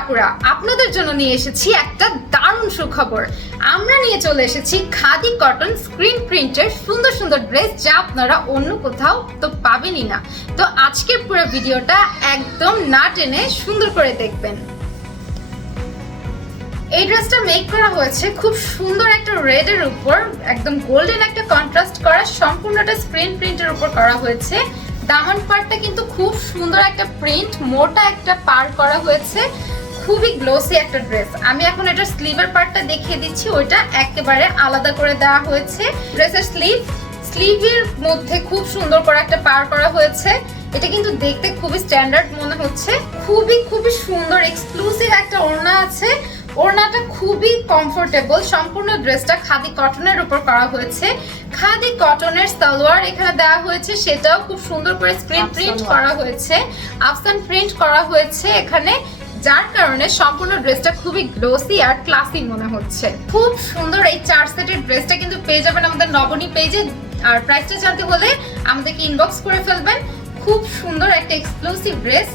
আপুরা, আপনাদের জন্য নিয়ে এসেছি একটা দারুণ সুখবর। আমরা নিয়ে চলে এসেছি খাদি কটন স্ক্রিন প্রিন্টের সুন্দর সুন্দর ড্রেস, যা আপনারা অন্য কোথাও তো পাবেনই না। তো আজকের পুরো ভিডিওটা একদম না টেনে সুন্দর করে দেখবেন। এই ড্রেসটা মেক করা হয়েছে খুব সুন্দর একটা রেড এর উপর, একদম গোল্ডেন একটা কন্ট্রাস্ট করা, সম্পূর্ণটা স্ক্রিন প্রিন্টের উপর করা হয়েছে। দামান পার্টটা কিন্তু খুব সুন্দর একটা প্রিন্ট, মোটা একটা পার করা হয়েছে, খুবই গ্লোসি একটা ড্রেস। আমি এখন এটার স্লিভের পার্টটা দেখিয়ে দিচ্ছি, ওইটা একেবারে আলাদা করে দেওয়া হয়েছে। ড্রেসের স্লিভের মধ্যে খুব সুন্দর করে একটা পার করা হয়েছে। এটা কিন্তু দেখতে খুবই স্ট্যান্ডার্ড মনে হচ্ছে, খুবই সুন্দর এক্সক্লুসিভ একটা ওড়না আছে। ওড়নাটা খুবই কমফোর্টেবল। সম্পূর্ণ ড্রেসটা খাদি কটনের উপর করা হয়েছে। খাদি কটনের সালোয়ার এখানে দেওয়া হয়েছে, সেটাও খুব সুন্দর করে স্ক্রিন প্রিন্ট করা হয়েছে, আফসান প্রিন্ট করা হয়েছে এখানে, যার কারণে সম্পূর্ণ ড্রেসটা খুবই গ্লোসি আর ক্লাসি মনে হচ্ছে। খুব সুন্দর এই 4 সেটের ড্রেসটা কিন্তু পেয়ে যাবেন আমাদের নবনী পেজে। আর প্রাইসটা জানতে হলে আমাদেরকে ইনবক্স করে ফেলবেন। খুব সুন্দর একটা এক্সক্লুসিভ ড্রেস।